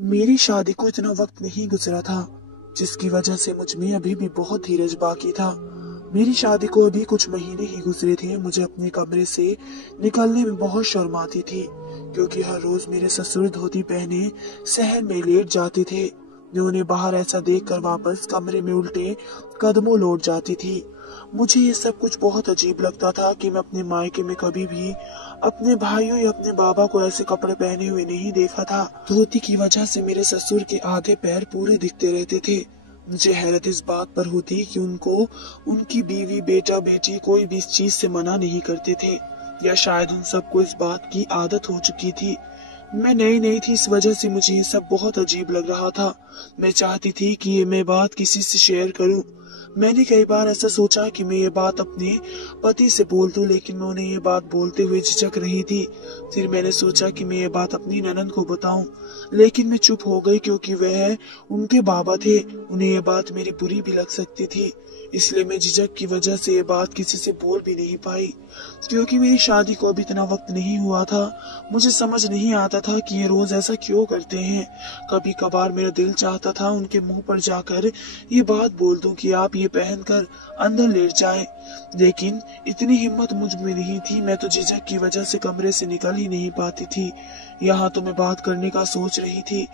मेरी शादी को इतना वक्त नहीं गुजरा था, जिसकी वजह से मुझ में अभी भी बहुत धीरज बाकी था। मेरी शादी को अभी कुछ महीने ही गुजरे थे। मुझे अपने कमरे से निकलने में बहुत शर्म आती थी, क्योंकि हर रोज मेरे ससुर धोती पहने सहन में लेट जाते थे। मैं उन्हें बाहर ऐसा देखकर वापस कमरे में उल्टे कदमों लौट जाती थी। मुझे ये सब कुछ बहुत अजीब लगता था कि मैं अपने मायके में कभी भी अपने भाइयों या अपने बाबा को ऐसे कपड़े पहने हुए नहीं देखा था। धोती की वजह से मेरे ससुर के आधे पैर पूरे दिखते रहते थे। मुझे हैरत इस बात पर होती कि उनको उनकी बीवी, बेटा, बेटी कोई भी इस चीज से मना नहीं करते थे, या शायद उन सबको इस बात की आदत हो चुकी थी। मैं नई नई थी, इस वजह से मुझे ये सब बहुत अजीब लग रहा था। मैं चाहती थी कि ये मैं बात किसी से शेयर करूं। मैंने कई बार ऐसा सोचा कि मैं ये बात अपने पति से बोल दूं, लेकिन मैं उन्हें ये बात बोलते हुए झिझक रही थी। फिर मैंने सोचा कि मैं ये बात अपनी ननद को बताऊं, लेकिन मैं चुप हो गई, क्योंकि वह उनके बाबा थे। उन्हें ये बात मेरी बुरी भी लग सकती थी, इसलिए मैं झिझक की वजह से ये बात किसी से बोल भी नहीं पाई। क्योंकि मेरी शादी को अभी इतना वक्त नहीं हुआ था, मुझे समझ नहीं आता था कि ये रोज ऐसा क्यों करते हैं। कभी कभार मेरा दिल चाहता था उनके मुंह पर जाकर ये बात बोल दूं कि आप ये पहनकर अंदर लेट जाएं, लेकिन इतनी हिम्मत मुझ में नहीं थी। मैं तो झिझक की वजह से कमरे से निकल ही नहीं पाती थी। यहाँ तो मैं बात करने का सोच रही थी।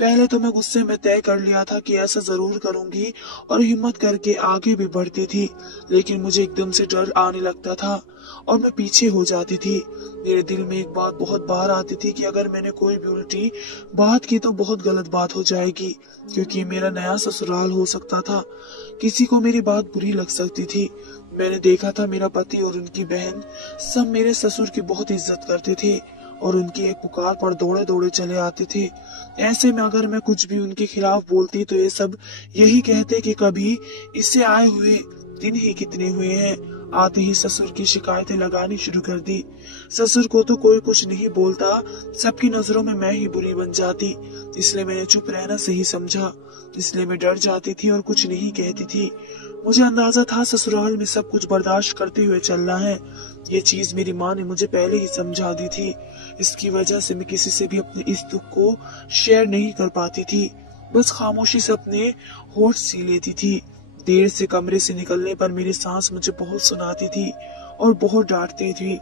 पहले तो मैं गुस्से में तय कर लिया था कि ऐसा जरूर करूंगी, और हिम्मत करके आगे भी बढ़ती थी, लेकिन मुझे एकदम से डर आने लगता था और मैं पीछे हो जाती थी। मेरे दिल में एक बात बहुत बार आती थी कि अगर मैंने कोई भी उल्टी बात की तो बहुत गलत बात हो जाएगी, क्योंकि मेरा नया ससुराल हो सकता था। किसी को मेरी बात बुरी लग सकती थी। मैंने देखा था मेरा पति और उनकी बहन सब मेरे ससुर की बहुत इज्जत करते थे, और उनकी एक पुकार पर दौड़े दौड़े चले आते थे। ऐसे में अगर मैं कुछ भी उनके खिलाफ बोलती तो ये सब यही कहते कि कभी इससे आए हुए दिन ही कितने हुए हैं। आते ही ससुर की शिकायतें लगानी शुरू कर दी। ससुर को तो कोई कुछ नहीं बोलता, सबकी नजरों में मैं ही बुरी बन जाती, इसलिए मैंने चुप रहना सही समझा। इसलिए मैं डर जाती थी और कुछ नहीं कहती थी। मुझे अंदाजा था ससुराल में सब कुछ बर्दाश्त करते हुए चलना है। ये चीज मेरी माँ ने मुझे पहले ही समझा दी थी। इसकी वजह से मैं किसी से भी अपने इस दुख को शेयर नहीं कर पाती थी, बस खामोशी से अपने होठ सी लेती थी। देर से कमरे से निकलने पर मेरी सास मुझे बहुत सुनाती थी और बहुत डांटती थी,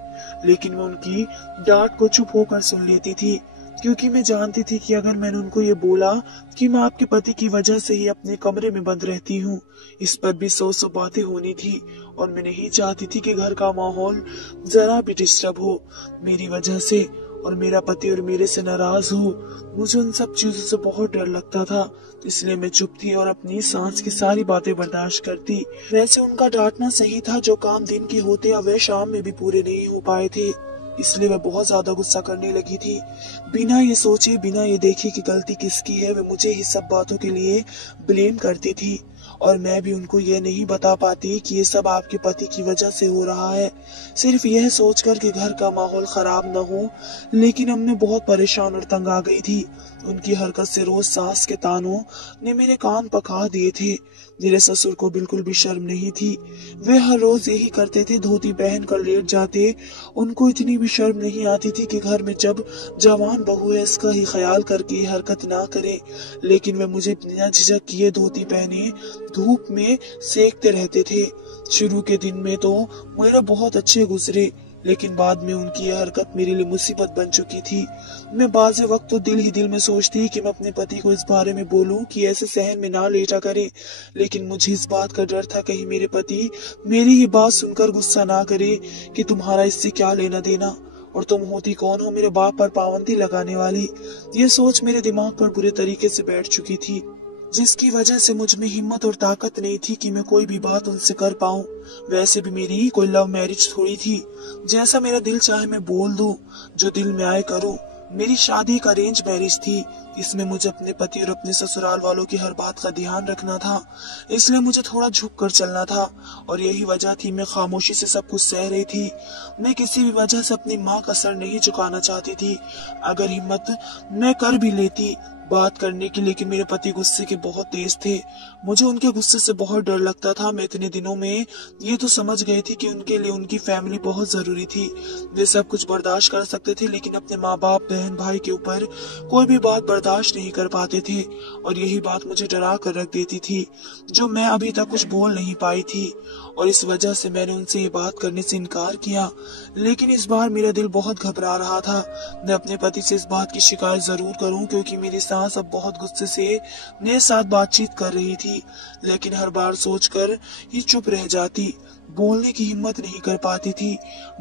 लेकिन मैं उनकी डांट को चुप होकर सुन लेती थी, क्योंकि मैं जानती थी कि अगर मैंने उनको ये बोला कि मैं आपके पति की वजह से ही अपने कमरे में बंद रहती हूँ, इस पर भी 100 बातें होनी थी, और मैं नहीं चाहती थी कि घर का माहौल जरा भी डिस्टर्ब हो मेरी वजह से, और मेरा पति और मेरे से नाराज हो। मुझे उन सब चीजों से बहुत डर लगता था, इसलिए मैं चुप थी और अपनी सांस की सारी बातें बर्दाश्त करती। वैसे उनका डांटना सही था, जो काम दिन के होते अब वह शाम में भी पूरे नहीं हो पाए थे, इसलिए वह बहुत ज्यादा गुस्सा करने लगी थी। बिना ये सोचे, बिना ये देखे कि गलती किसकी है, वह मुझे ही सब बातों के लिए ब्लेम करती थी, और मैं भी उनको ये नहीं बता पाती कि ये सब आपके पति की वजह से हो रहा है, सिर्फ यह सोचकर कि घर का माहौल खराब न हो। लेकिन अब मैं बहुत परेशान और तंग आ गई थी। उनकी हरकत से रोज सास के तानों ने मेरे कान पका दिए थे। मेरे ससुर को बिल्कुल भी शर्म नहीं थी। वे हर रोज यही करते थे, धोती पहन कर लेट जाते। उनको इतनी भी शर्म नहीं आती थी कि घर में जब जवान बहू है इसका ही ख्याल करके हरकत ना करे, लेकिन वे मुझे बिना झिझक किए धोती पहने धूप में सेकते रहते थे। शुरू के दिन में तो मेरे बहुत अच्छे गुजरे, लेकिन बाद में उनकी यह हरकत मेरे लिए मुसीबत बन चुकी थी। मैं बाज़ वक्त तो दिल ही दिल में सोचती कि मैं अपने पति को इस बारे में बोलूं कि ऐसे सहन में ना लेटा करे, लेकिन मुझे इस बात का डर था कहीं मेरे पति मेरी ही बात सुनकर गुस्सा ना करे कि तुम्हारा इससे क्या लेना देना, और तुम होती कौन हो मेरे बाप पर पाबंदी लगाने वाली। ये सोच मेरे दिमाग पर बुरे तरीके से बैठ चुकी थी, जिसकी वजह से मुझ में हिम्मत और ताकत नहीं थी कि मैं कोई भी बात उनसे कर पाऊं। वैसे भी मेरी कोई लव मैरिज थोड़ी थी, जैसा मेरा दिल चाहे मैं बोल दूं, जो दिल में आए करूं। मेरी शादी एक अरेंज मैरिज थी, इसमें मुझे अपने पति और अपने ससुराल वालों की हर बात का ध्यान रखना था, इसलिए मुझे थोड़ा झुक कर चलना था, और यही वजह थी मैं खामोशी से सब कुछ सह रही थी। मैं किसी भी वजह से अपनी माँ का सर नहीं झुकाना चाहती थी। अगर हिम्मत मैं कर भी लेती, बात करने की, लेकिन मेरे पति गुस्से के बहुत तेज थे। मुझे उनके गुस्से से बहुत डर लगता था। मैं इतने दिनों में ये तो समझ गई थी कि उनके लिए उनकी फैमिली बहुत जरूरी थी। वे सब कुछ बर्दाश्त कर सकते थे, लेकिन अपने माँ बाप, बहन भाई के ऊपर कोई भी बात बर्दाश्त नहीं कर पाते थे। और यही बात मुझे डरा कर रख देती थी, जो मैं अभी तक कुछ बोल नहीं पाई थी। और इस वजह से मैंने उनसे ये बात करने से इनकार किया। लेकिन इस बार मेरा दिल बहुत घबरा रहा था। मैं अपने पति से इस बात की शिकायत जरूर करूं, क्योंकि मेरी सास अब बहुत गुस्से से मेरे साथ बातचीत कर रही थी। लेकिन हर बार सोचकर ये चुप रह जाती, बोलने की हिम्मत नहीं कर पाती थी।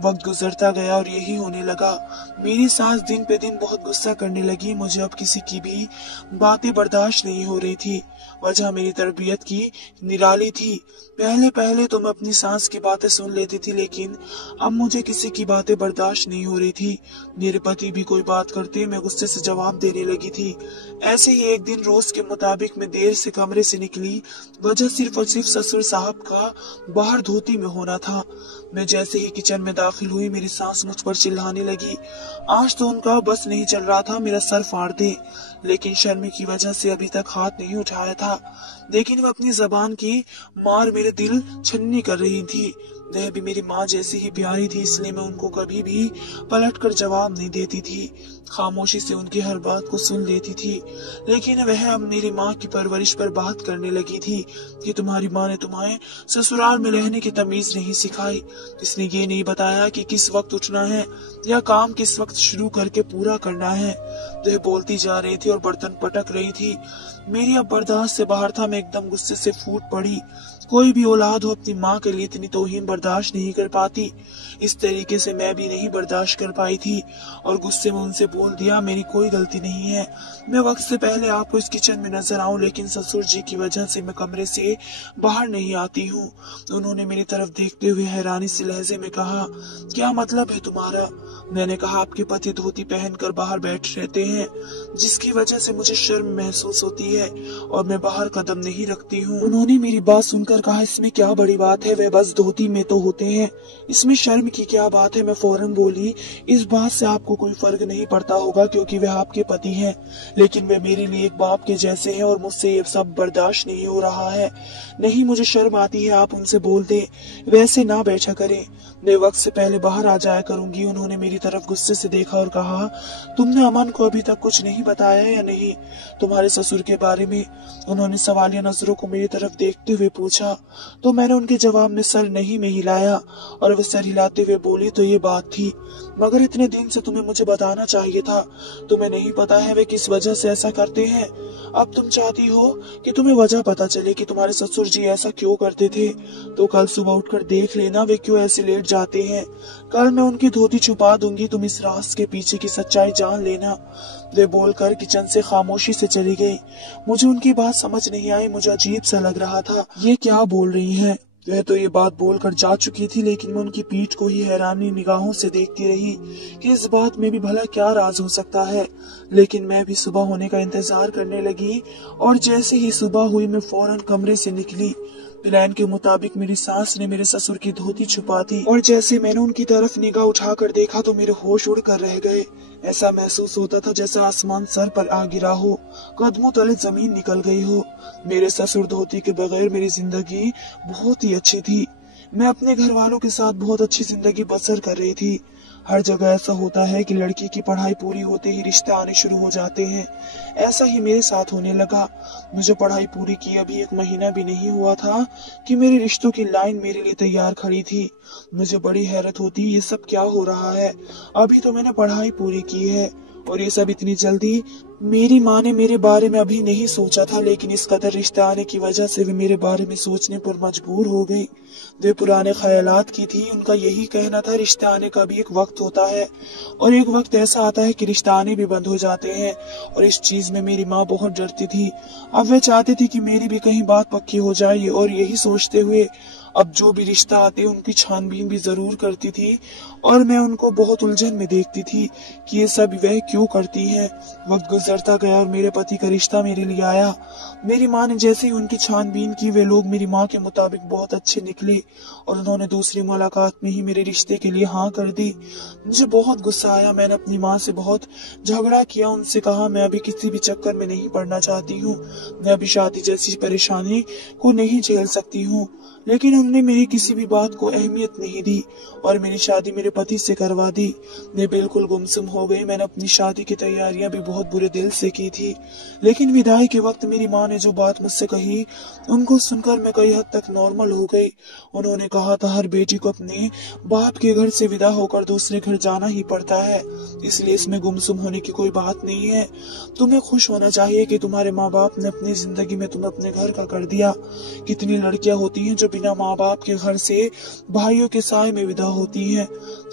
वक्त गुजरता गया और यही होने लगा। मेरी सास दिन पे दिन बहुत गुस्सा करने लगी। मुझे अब किसी की भी बातें बर्दाश्त नहीं हो रही थी। वजह मेरी तरबियत की निराली थी। पहले पहले तो मैं अपनी सास की बातें सुन लेती थी, लेकिन अब मुझे किसी की बातें बर्दाश्त नहीं हो रही थी। मेरे पति भी कोई बात करते मैं गुस्से से जवाब देने लगी थी। ऐसे ही एक दिन रोज के मुताबिक मैं देर से कमरे से निकली। वजह सिर्फ और सिर्फ ससुर साहब का बाहर धोती में होना था। मैं जैसे ही किचन में दाखिल हुई, मेरी सास मुझ पर चिल्लाने लगी। आज तो उनका बस नहीं चल रहा था मेरा सर फाड़ दे, लेकिन शर्म की वजह से अभी तक हाथ नहीं उठाया था। लेकिन वह अपनी जबान की मार मेरे दिल छन्नी कर रही थी। वह भी मेरी माँ जैसी ही प्यारी थी, इसलिए मैं उनको कभी भी पलटकर जवाब नहीं देती थी। खामोशी से उनकी हर बात को सुन लेती थी। लेकिन वह अब मेरी माँ की परवरिश पर बात करने लगी थी कि तुम्हारी माँ ने तुम्हें ससुराल में रहने की तमीज नहीं सिखाई। इसने ये नहीं बताया कि किस वक्त उठना है या काम किस वक्त शुरू करके पूरा करना है। वह बोलती जा रही थी और बर्तन पटक रही थी। मेरी अब बर्दाश्त से बाहर था। मैं एकदम गुस्से से फूट पड़ी। कोई भी औलाद हो अपनी माँ के लिए इतनी तौहीन बर्दाश्त नहीं कर पाती। इस तरीके से मैं भी नहीं बर्दाश्त कर पाई थी और गुस्से में उनसे बोल दिया, मेरी कोई गलती नहीं है। मैं वक्त से पहले आपको इस किचन में नजर आऊं, लेकिन ससुर जी की वजह से मैं कमरे से बाहर नहीं आती हूँ। उन्होंने मेरी तरफ देखते हुए हैरानी से लहजे में कहा, क्या मतलब है तुम्हारा? मैंने कहा, आपके पति धोती पहनकर बाहर बैठ रहते हैं, जिसकी वजह से मुझे शर्म महसूस होती है और मैं बाहर कदम नहीं रखती हूँ। उन्होंने मेरी बात सुनकर कहा, इसमें क्या बड़ी बात है, वे बस धोती में तो होते हैं, इसमें शर्म की क्या बात है? मैं फौरन बोली, इस बात से आपको कोई फर्क नहीं पड़ता होगा क्योंकि वे आपके पति हैं, लेकिन वे मेरे लिए एक बाप के जैसे हैं और मुझसे ये सब बर्दाश्त नहीं हो रहा है। नहीं, मुझे शर्म आती है, आप उनसे बोल दें, वैसे ना बैठा करें, मैं वक्त से पहले बाहर आ जाया करूंगी। उन्होंने मेरी तरफ गुस्से से देखा और कहा, तुमने अमन को अभी तक कुछ नहीं बताया या नहीं तुम्हारे ससुर के बारे में? उन्होंने सवालिया नजरों को मेरी तरफ देखते हुए पूछा, तो मैंने उनके जवाब में सर नहीं में हिलाया और वे सर हिलाते हुए बोली, तो ये बात थी, मगर इतने दिन से तुम्हें मुझे बताना चाहिए था। तुम्हें नहीं पता है वे किस वजह से ऐसा करते हैं। अब तुम चाहती हो कि तुम्हें वजह पता चले कि तुम्हारे ससुर जी ऐसा क्यों करते थे, तो कल सुबह उठकर देख लेना वे क्यों ऐसे लेट जाते हैं। कल मैं उनकी धोती छुपा दूंगी, तुम इस राज के पीछे की सच्चाई जान लेना। वे बोलकर किचन से खामोशी से चली गई। मुझे उनकी बात समझ नहीं आई। मुझे अजीब सा लग रहा था, ये क्या बोल रही हैं? वह तो ये बात बोलकर जा चुकी थी, लेकिन मैं उनकी पीठ को ही हैरानी निगाहों से देखती रही कि इस बात में भी भला क्या राज हो सकता है। लेकिन मैं भी सुबह होने का इंतजार करने लगी और जैसे ही सुबह हुई मैं फौरन कमरे से निकली। प्लान के मुताबिक मेरी सास ने मेरे ससुर की धोती छुपा दी और जैसे मैंने उनकी तरफ निगाह उठाकर देखा तो मेरे होश उड़ कर रह गए। ऐसा महसूस होता था जैसा आसमान सर पर आ गिरा हो, कदमों तले जमीन निकल गई हो। मेरे ससुर धोती के बगैर मेरी जिंदगी बहुत ही अच्छी थी। मैं अपने घर वालों के साथ बहुत अच्छी जिंदगी बसर कर रही थी। हर जगह ऐसा होता है कि लड़की की पढ़ाई पूरी होते ही रिश्ते आने शुरू हो जाते हैं। ऐसा ही मेरे साथ होने लगा। मुझे पढ़ाई पूरी किए अभी 1 महीना भी नहीं हुआ था कि मेरे रिश्तों की लाइन मेरे लिए तैयार खड़ी थी। मुझे बड़ी हैरत होती, ये सब क्या हो रहा है? अभी तो मैंने पढ़ाई पूरी की है और ये सब इतनी जल्दी। मेरी माँ ने मेरे बारे में अभी नहीं सोचा था, लेकिन इस कदर रिश्ते आने की वजह से वे मेरे बारे में सोचने पर मजबूर हो गई। वे पुराने ख्यालात की थी। उनका यही कहना था, रिश्ते आने का भी एक वक्त होता है और एक वक्त ऐसा आता है कि रिश्ते आने भी बंद हो जाते हैं। और इस चीज में मेरी माँ बहुत डरती थी। अब वे चाहती थी कि मेरी भी कहीं बात पक्की हो जाए और यही सोचते हुए अब जो भी रिश्ता आते उनकी छानबीन भी जरूर करती थी और मैं उनको बहुत उलझन में देखती थी कि ये सब वह क्यों करती है। वक्त गुजरता गया और मेरे पति का रिश्ता मेरे लिए आया। मेरी माँ ने जैसे ही उनकी छानबीन की वे लोग मेरी माँ के मुताबिक बहुत अच्छे निकले और उन्होंने दूसरी मुलाकात में ही मेरे रिश्ते के लिए हाँ कर दी। मुझे बहुत गुस्सा आया। मैंने अपनी माँ से बहुत झगड़ा किया, उनसे कहा मैं अभी किसी भी चक्कर में नहीं पड़ना चाहती हूँ, मैं अभी शादी जैसी परेशानी को नहीं झेल सकती हूँ। लेकिन उन्होंने मेरी किसी भी बात को अहमियत नहीं दी और मेरी शादी मेरे पति से करवा दी। मैं बिल्कुल गुमसुम हो गई। मैंने अपनी शादी की तैयारियां भी बहुत बुरे दिल से की थी, लेकिन विदाई के वक्त मेरी माँ ने जो बात मुझसे कही उनको सुनकर मैं कई हद तक नॉर्मल हो गई। उन्होंने कहा था हर बेटी को अपने बाप के घर से विदा होकर दूसरे घर जाना ही पड़ता है, इसलिए इसमें गुमसुम होने की कोई बात नहीं है। तुम्हें खुश होना चाहिए कि तुम्हारे माँ बाप ने अपनी जिंदगी में तुम्हें अपने घर का कर दिया। कितनी लड़कियां होती हैं जो बिना माँ बाप के घर से भाइयों के साय में विदा होती हैं।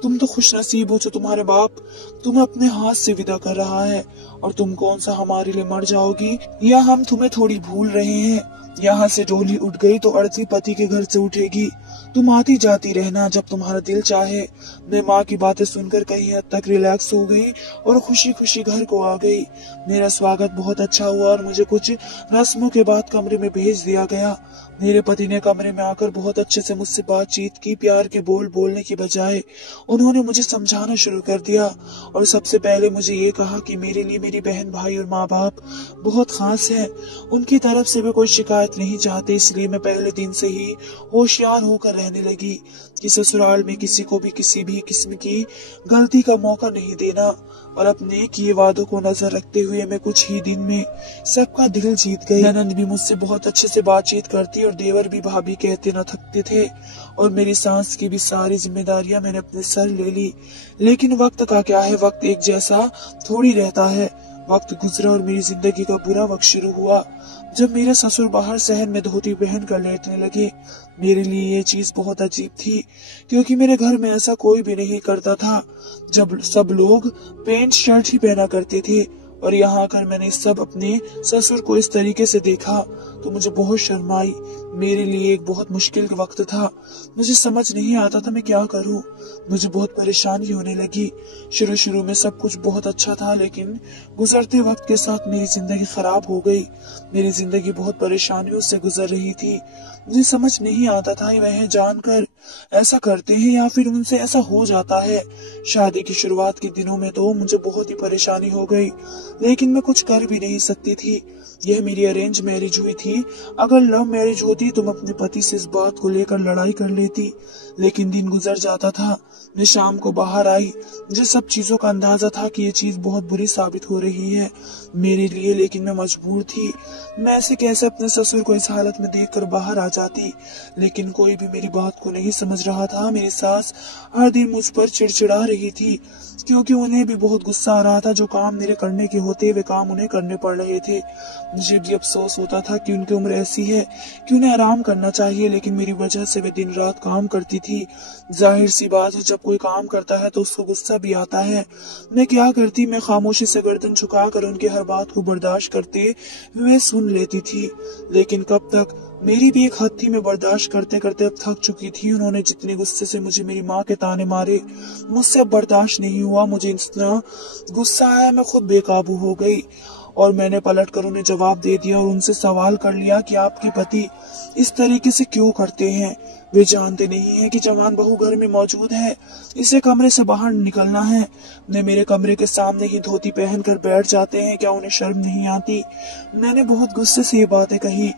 तुम तो खुश नसीब हो जो तुम्हारे बाप तुम्हें अपने हाथ से विदा कर रहा है। और तुम कौन सा हमारे लिए मर जाओगी या हम तुम्हें थोड़ी भूल रहे हैं। यहाँ से डोली उठ गई तो अर्थी पति के घर से उठेगी। तुम आती जाती रहना जब तुम्हारा दिल चाहे। मैं माँ की बातें सुनकर कहीं हद तक रिलैक्स हो गई और खुशी खुशी घर को आ गई। मेरा स्वागत बहुत अच्छा हुआ और मुझे कुछ रस्मों के बाद कमरे में भेज दिया गया। मेरे पति ने कमरे में आकर बहुत अच्छे से मुझसे बातचीत की। प्यार के बोल बोलने की बजाय उन्होंने मुझे समझाना शुरू कर दिया और सबसे पहले मुझे ये कहा कि मेरे लिए मेरी बहन भाई और माँ बाप बहुत खास है। उनकी तरफ से वे कोई शिकायत नहीं चाहते, इसलिए मैं पहले दिन से ही होशियार होकर रहने लगी कि ससुराल में किसी को भी किसी भी किस्म की गलती का मौका नहीं देना। और अपने किए वादों को नजर रखते हुए मैं कुछ ही दिन में सबका दिल जीत गई। ननद भी मुझसे बहुत अच्छे से बातचीत करती और देवर भी भाभी कहते न थकते थे और मेरी सास की भी सारी जिम्मेदारियां मैंने अपने सर ले ली। लेकिन वक्त का क्या है, वक्त एक जैसा थोड़ी रहता है। वक्त गुजरा और मेरी जिंदगी का बुरा वक्त शुरू हुआ जब मेरे ससुर बाहर शहर में धोती पहन कर लेटने लगे। मेरे लिए ये चीज बहुत अजीब थी क्योंकि मेरे घर में ऐसा कोई भी नहीं करता था। जब सब लोग पैंट शर्ट ही पहना करते थे और यहाँ आकर मैंने सब अपने ससुर को इस तरीके से देखा तो मुझे बहुत शर्म आई। मेरे लिए एक बहुत मुश्किल वक्त था। मुझे समझ नहीं आता था मैं क्या करूं। मुझे बहुत परेशानी होने लगी। शुरू में सब कुछ बहुत अच्छा था, लेकिन गुजरते वक्त के साथ मेरी जिंदगी खराब हो गई। मेरी जिंदगी बहुत परेशानियों से गुजर रही थी। मुझे समझ नहीं आता था वह जानकर ऐसा करते हैं या फिर उनसे ऐसा हो जाता है। शादी की शुरुआत के दिनों में तो मुझे बहुत ही परेशानी हो गई, लेकिन मैं कुछ कर भी नहीं सकती थी। यह मेरी अरेंज मैरिज हुई थी। अगर लव मैरिज होती तो मैं अपने पति से इस बात को लेकर लड़ाई कर लेती, लेकिन दिन गुजर जाता था। मैं शाम को बाहर आई। मुझे सब चीजों का अंदाजा था कि ये चीज बहुत बुरी साबित हो रही है मेरे लिए, लेकिन मैं मजबूर थी। मैं ऐसे कैसे अपने ससुर को इस हालत में देखकर बाहर आ जाती, लेकिन कोई भी मेरी बात को नहीं समझ रहा था। मेरी सास हर दिन मुझ पर चिड़चिड़ा रही थी क्योंकि उन्हें भी बहुत गुस्सा आ रहा था। जो काम मेरे करने के होते वे काम उन्हें करने पड़ रहे थे। मुझे भी अफसोस होता था कि उनकी उम्र ऐसी है कि उन्हें आराम करना चाहिए, लेकिन मेरी वजह से वे दिन रात काम करती थी। जाहिर सी बात है, जब कोई काम करता है तो उसको गुस्सा भी आता है। मैं क्या करती, मैं खामोशी से गर्दन झुकाकर उनकी हर बात को बर्दाश्त करते हुए सुन लेती थी। लेकिन कब तक, मेरी भी एक हद थी। मैं बर्दाश्त करते करते अब थक चुकी थी। उन्होंने जितने गुस्से से मुझे मेरी माँ के ताने मारे, मुझसे अब बर्दाश्त नहीं हुआ। मुझे इतना गुस्सा आया मैं खुद बेकाबू हो गई और मैंने पलटकर उन्हें जवाब दे दिया और उनसे सवाल कर लिया कि आपके पति इस तरीके से क्यों करते हैं। वे जानते नहीं हैं कि जवान बहू घर में मौजूद है, इसे कमरे से बाहर निकलना है। वे मेरे कमरे के सामने ही धोती पहनकर बैठ जाते हैं, क्या उन्हें शर्म नहीं आती। मैंने बहुत गुस्से से ये बातें कही।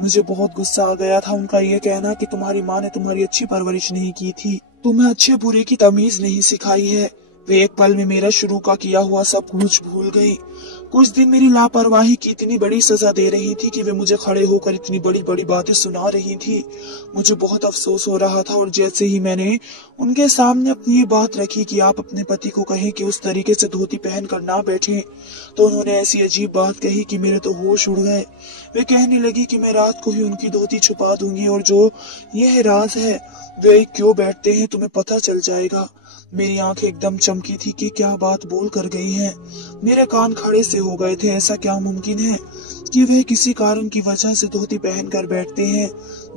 मुझे बहुत गुस्सा आ गया था उनका ये कहना कि तुम्हारी माँ ने तुम्हारी अच्छी परवरिश नहीं की थी, तुम्हें अच्छे बुरे की तमीज नहीं सिखाई है। वे एक पल में मेरा शुरू का किया हुआ सब कुछ भूल गई। कुछ दिन मेरी लापरवाही की इतनी बड़ी सजा दे रही थी कि वे मुझे खड़े होकर इतनी बड़ी बड़ी बातें सुना रही थी। मुझे बहुत अफसोस हो रहा था और जैसे ही मैंने उनके सामने अपनी ये बात रखी कि आप अपने पति को कहें कि उस तरीके से धोती पहन कर ना बैठें, तो उन्होंने ऐसी अजीब बात कही कि मेरे तो होश उड़ गए। वे कहने लगी कि मैं रात को ही उनकी धोती छुपा दूंगी और जो यह राज है वे क्यों बैठते हैं तुम्हें पता चल जाएगा। मेरी आंखें एकदम चमकी थी कि क्या बात बोल कर गई है। मेरे कान खड़े से हो गए थे। ऐसा क्या मुमकिन है कि वह किसी कारण की वजह से धोती पहन कर बैठते हैं।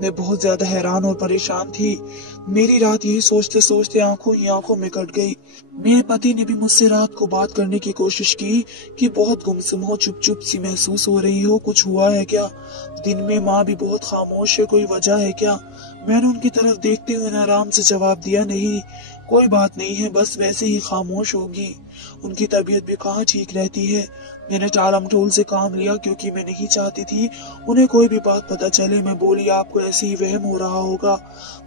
मैं बहुत ज्यादा हैरान और परेशान थी। मेरी रात यही सोचते सोचते आंखों ही आंखों में कट गई। मेरे पति ने भी मुझसे रात को बात करने की कोशिश की कि बहुत गुमसुम हो, चुप चुप सी महसूस हो रही हो, कुछ हुआ है क्या। दिन में माँ भी बहुत खामोश है, कोई वजह है क्या। मैंने उनकी तरफ देखते हुए आराम से जवाब दिया, नहीं कोई बात नहीं है, बस वैसे ही खामोश होगी। उनकी तबीयत भी कहाँ ठीक रहती है। मैंने टालमटोल से काम लिया क्योंकि मैं नहीं चाहती थी उन्हें कोई भी बात पता चले। मैं बोली, आपको ऐसे ही वहम हो रहा होगा।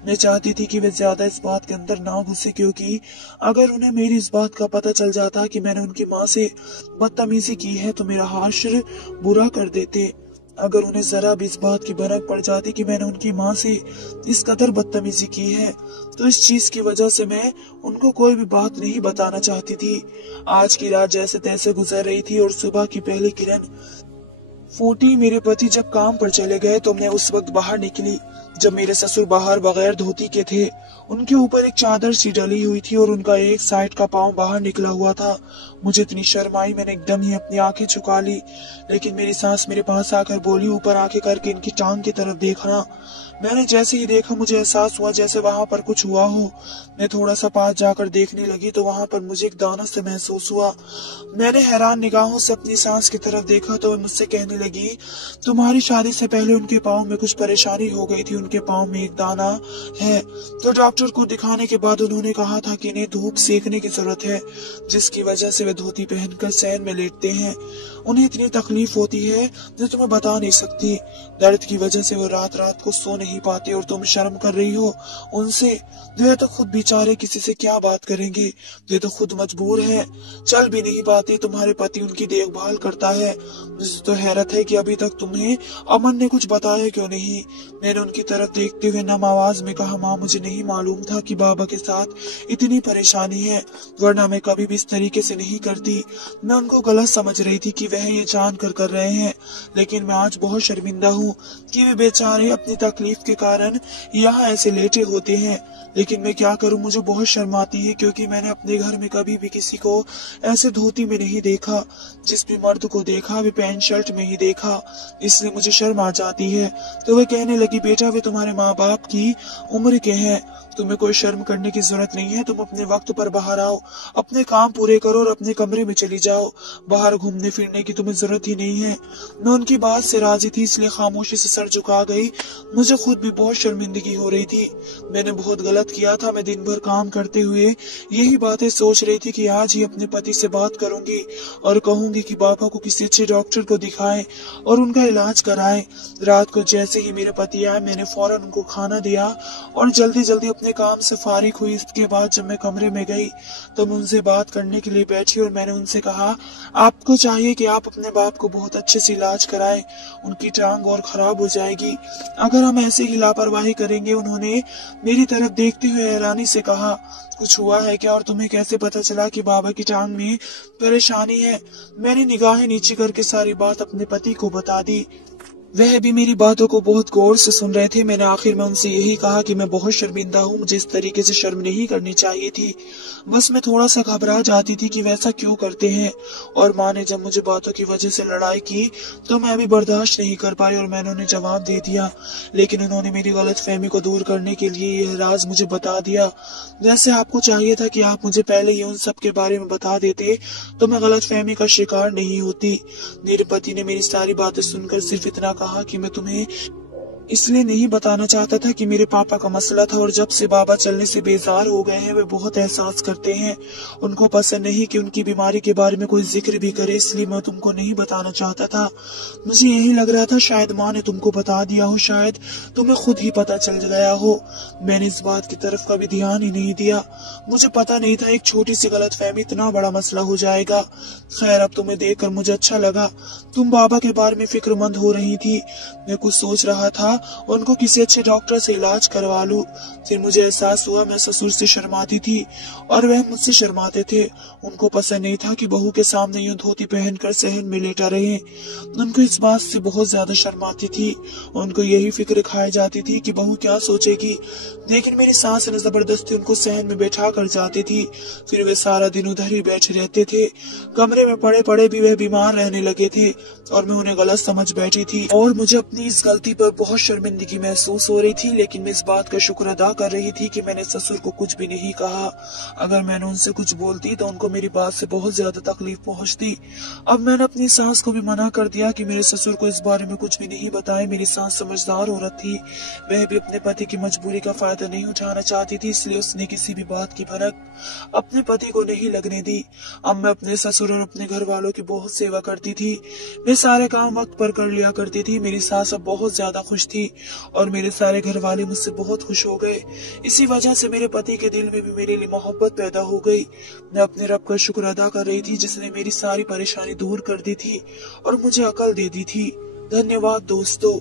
मैं चाहती थी कि वे ज्यादा इस बात के अंदर ना घुसे, क्योंकि अगर उन्हें मेरी इस बात का पता चल जाता कि मैंने उनकी माँ से बदतमीजी की है तो मेरा हाशिर बुरा कर देते। अगर उन्हें जरा भी इस बात की भनक पड़ जाती कि मैंने उनकी माँ से इस कदर बदतमीजी की है तो इस चीज की वजह से मैं उनको कोई भी बात नहीं बताना चाहती थी। आज की रात जैसे तैसे गुजर रही थी और सुबह की पहली किरण फूटी। मेरे पति जब काम पर चले गए तो मैं उस वक्त बाहर निकली जब मेरे ससुर बाहर बगैर धोती के थे। उनके ऊपर एक चादर सी डली हुई थी और उनका एक साइड का पांव बाहर निकला हुआ था। मुझे इतनी शर्म आई, मैंने एकदम ही अपनी आंखें झुका ली, लेकिन मेरी सास मेरे पास आकर बोली, ऊपर आंखें करके इनकी टांग की तरफ देखना। मैंने जैसे ही देखा मुझे एहसास हुआ जैसे वहां पर कुछ हुआ हो। मैं थोड़ा सा पास जाकर देखने लगी तो वहां पर मुझे एक दाना से महसूस हुआ। मैंने हैरान निगाहों से अपनी सास की तरफ देखा तो वह मुझसे कहने लगी, तुम्हारी शादी से पहले उनके पाँव में कुछ परेशानी हो गई थी, उनके पाँव में एक दाना है। तो डॉक्टर को दिखाने के बाद उन्होंने कहा था कि इन्हें धूप सेकने की जरूरत है, जिसकी वजह से वे धोती पहनकर सैन में लेटते हैं। उन्हें इतनी तकलीफ होती है जो तुम्हें बता नहीं सकती। दर्द की वजह से वो रात रात को सो नहीं पाते और तुम शर्म कर रही हो उनसे। वे तो खुद बेचारे किसी से क्या बात करेंगे, वे तो खुद मजबूर है, चल भी नहीं पाते। तुम्हारे पति उनकी देखभाल करता है। मुझे तो हैरत है कि अभी तक तुम्हें अमन ने कुछ बताया क्यों नहीं। मैंने उनकी तरफ देखते हुए नम आवाज में कहा, माँ मुझे नहीं मालूम था कि बाबा के साथ इतनी परेशानी है, वरना मैं कभी भी इस तरीके से नहीं करती। मैं उनको गलत समझ रही थी कि वह ये जान कर रहे हैं, लेकिन मैं आज बहुत शर्मिंदा हूँ कि वे बेचारे अपनी तकलीफ के कारण यहाँ ऐसे लेटे होते हैं। लेकिन मैं क्या करूँ, मुझे बहुत शर्म आती है क्योंकि मैंने अपने घर में कभी भी किसी को ऐसे धोती में नहीं देखा। जिस भी मर्द को देखा वे पैंट शर्ट में ही देखा, इसलिए मुझे शर्म आ जाती है। तो वे कहने लगी, बेटा वे तुम्हारे माँ बाप की उम्र के हैं, तुम्हें कोई शर्म करने की जरूरत नहीं है। तुम अपने वक्त पर बाहर आओ, अपने काम पूरे करो और अपने कमरे में चली जाओ। बाहर घूमने फिरने की तुम्हें जरूरत ही नहीं है। मैं उनकी बात से राजी थी इसलिए खामोशी से सर झुका गई। मुझे खुद भी बहुत शर्मिंदगी हो रही थी। मैंने बहुत गलत किया था। मैं दिन भर काम करते हुए यही बातें सोच रही थी कि आज ही अपने पति से बात करूंगी और कहूंगी कि बाबा को किसी अच्छे डॉक्टर को दिखाएं और उनका इलाज कराएं। रात को जैसे ही मेरे पति आए मैंने फौरन उनको खाना दिया और जल्दी जल्दी अपने काम से फारिग हुई। इसके बाद जब मैं कमरे में गई तो मैं उनसे बात करने के लिए बैठी और मैंने उनसे कहा, आपको चाहिए कि आप अपने बाप को बहुत अच्छे से इलाज कराएं, उनकी टांग और खराब हो जाएगी अगर हम ऐसे ही लापरवाही करेंगे। उन्होंने मेरी तरफ देखते हुए हैरानी से कहा, कुछ हुआ है क्या और तुम्हें कैसे पता चला कि बाबा की टांग में परेशानी है। मैंने निगाहें नीचे करके सारी बात अपने पति को बता दी। वह भी मेरी बातों को बहुत गौर से सुन रहे थे। मैंने आखिर में उनसे यही कहा कि मैं बहुत शर्मिंदा हूँ, मुझे इस तरीके से शर्म नहीं करनी चाहिए थी, बस मैं थोड़ा सा घबरा जाती थी कि वैसा क्यों करते हैं। और माँ ने जब मुझे बातों की वजह से लड़ाई की तो मैं भी बर्दाश्त नहीं कर पाई और मैंने उन्हें जवाब दे दिया, लेकिन उन्होंने मेरी गलतफहमी को दूर करने के लिए यह राज मुझे बता दिया। वैसे आपको चाहिए था कि आप मुझे पहले ही उन सब के बारे में बता देते तो मैं गलतफहमी का शिकार नहीं होती। मेरे पति ने मेरी सारी बातें सुनकर सिर्फ इतना कहा कि मैं तुम्हें इसलिए नहीं बताना चाहता था कि मेरे पापा का मसला था और जब से बाबा चलने से बेजार हो गए हैं वे बहुत एहसास करते हैं। उनको पसंद नहीं कि उनकी बीमारी के बारे में कोई जिक्र भी करे, इसलिए मैं तुमको नहीं बताना चाहता था। मुझे यही लग रहा था शायद माँ ने तुमको बता दिया हो, शायद तुम्हें खुद ही पता चल गया हो। मैंने इस बात की तरफ कभी ध्यान ही नहीं दिया। मुझे पता नहीं था एक छोटी सी गलतफहमी इतना बड़ा मसला हो जाएगा। खैर अब तुम्हें देखकर मुझे अच्छा लगा। तुम बाबा के बारे में फिक्रमंद हो रही थी। मैं कुछ सोच रहा था उनको किसी अच्छे डॉक्टर से इलाज करवा लूं। फिर मुझे एहसास हुआ मैं ससुर से शर्माती थी और वह मुझसे शर्माते थे। उनको पसंद नहीं था कि बहू के सामने यूं धोती पहनकर सहन में लेटा रहे। उनको इस बात से बहुत ज्यादा शर्म आती थी। उनको यही फिक्र खाई जाती थी कि बहू क्या सोचेगी। लेकिन मेरी सास ने जबरदस्ती उनको सहन में बैठा कर जाती थी। फिर वे सारा दिन उधर ही बैठे रहते थे। कमरे में पड़े पड़े भी वह बीमार रहने लगे थे और मैं उन्हें गलत समझ बैठी थी और मुझे अपनी इस गलती पर बहुत शर्मिंदगी महसूस हो रही थी। लेकिन मैं इस बात का शुक्र अदा कर रही थी कि मैंने ससुर को कुछ भी नहीं कहा। अगर मैंने उनसे कुछ बोलती तो उनको मेरी बात से बहुत ज्यादा तकलीफ पहुंचती। अब मैंने अपनी सास को भी मना कर दिया कि मेरे ससुर को इस बारे में कुछ भी नहीं बताए। मेरी सास समझदार औरत थी। वह भी अपने पति की मजबूरी का फायदा नहीं उठाना चाहती थी, इसलिए उसने किसी भी बात की भनक अपने पति को नहीं लगने दी। अब मैं अपने ससुर और अपने घर वालों की बहुत सेवा करती थी। मैं सारे काम वक्त पर कर लिया करती थी। मेरी सास अब बहुत ज्यादा खुश थी और मेरे सारे घर वाले मुझसे बहुत खुश हो गए। इसी वजह से मेरे पति के दिल में भी मेरे लिए मोहब्बत पैदा हो गई। मैं अपने रब का शुक्र अदा कर रही थी जिसने मेरी सारी परेशानी दूर कर दी थी और मुझे अकल दे दी थी। धन्यवाद दोस्तों।